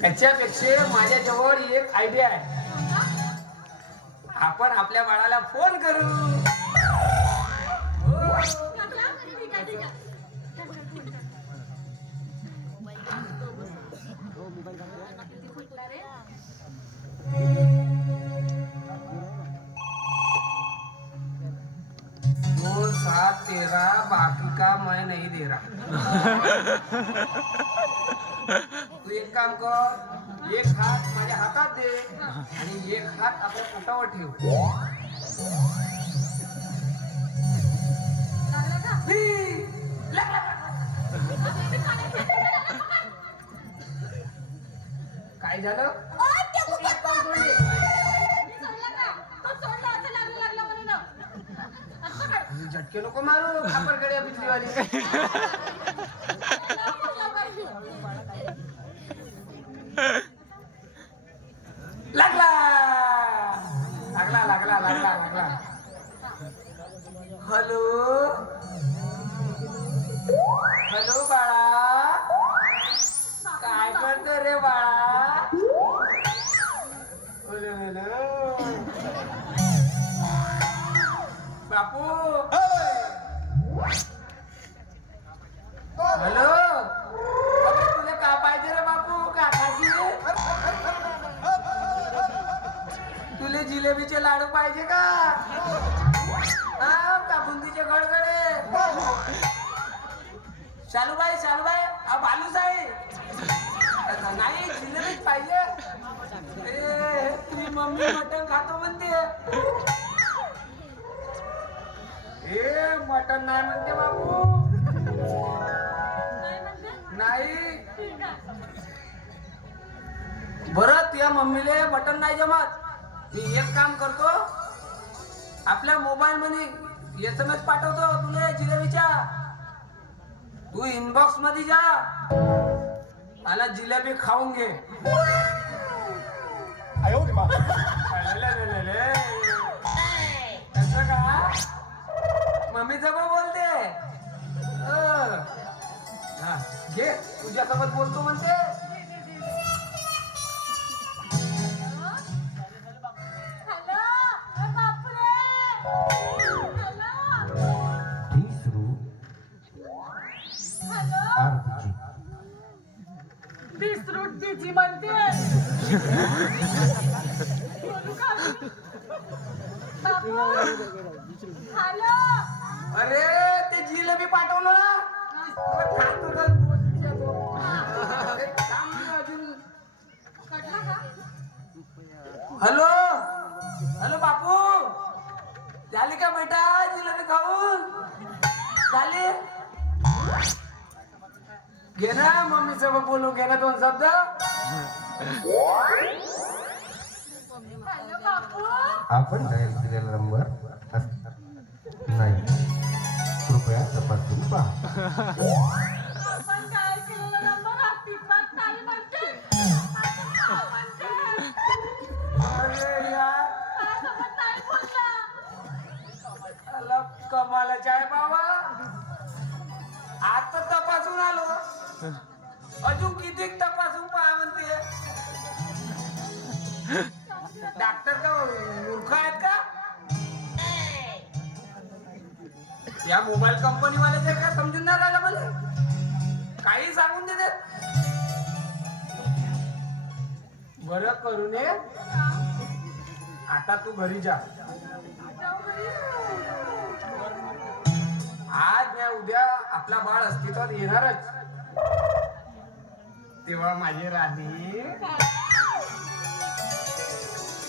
त्याच्यापेक्षा माझ्याजवळ एक आयडिया आहे. आपण आपल्या बाळाला फोन करू. दो सात 13 बाकी का मैं नहीं दे रहा. तू एक काम कर, एक हात माझ्या हातात दे आणि एक हात आपल्या पोटावर ठेव. काय झालं? झटके नको मारू, खापरकडे पिछलीवाली. लागला लागला लागला लागला लागला. हॅलो हॅलो बाळा, काय करतो रे बाळा? बापू. हॅलो, तुला का पाहिजे रे बापू? का खाशी? तुले जिलेबीचे लाडू पाहिजे का? का बुंदीचे गडगडे? शालूबाई शालूबाई, बालूसाई नाही, जिलेबीच पाहिजे. तुझी मम्मी मटण खातो म्हणते. हे मटण नाही म्हणते बापू. नाही बरं, तुझ्या मम्मीले मटण नाही जमत. मी एक काम करतो, आपल्या मोबाईल मध्ये SMS पाठवतो तुला जिलेबीच्या. तू इनबॉक्स मध्ये जा आणि जिलेबी खाऊन घे. कसं का? मम्मी जवळ बोलते. हा घे, तुझ्यासोबत बोलतो म्हणते. तिची म्हणते. अरे ते जिलेबी पाठवलं ना, हॅलो हॅलो बापू, झाली का बेटा जिलेबी खाऊन? झाली? घे ना, मम्मी सोबत बोलू, घे ना 2 शब्द. आपण डायल केलेला नंबर नाही, कृपया तपासून पहा. अरे यार, कमालाच आहे बाबा. आता तपासून आलो, अजून किती तपासून पहा म्हणते. डॉक्टर का मूर्ख आहेत का? या मोबाईल कंपनी वाले का समजून नाही राहिला मला, काही सांगून देते. बरं करू नये, आता तू घरी जा. आज नाही उद्या आपला बाळ अस्तित्वात येणारच. तेव्हा माझी राणी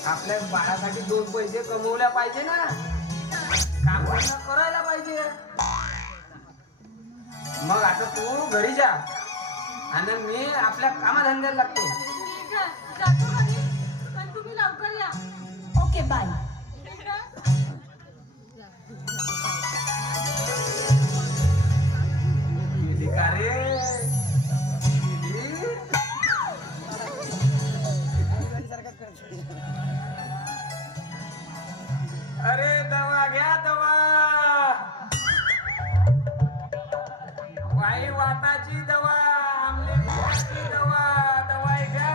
आपल्या बाळासाठी 2 पैसे कमवल्या पाहिजे ना, काम करायला पाहिजे. मग आता तू घरी जा आणि मी आपल्या कामाधंद्याला लागतो. तुम्ही लवकर या. Okay bye. गेली का रे? अरे दवा घ्या, दवा. वाई वाताची दवा, आमलेची दवा, दवाई घ्या.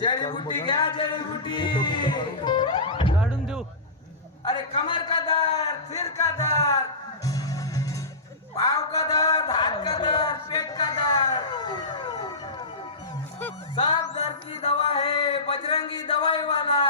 जड़ी बूटी घ्या जड़ी बूटी. काढून देऊ. अरे कमर का दर्द, सिर का दर्द, पाव का दर्द, हाथ का दर्द, पेट का दर्द, सब दर्द की दवा है बजरंगी दवाई वाला.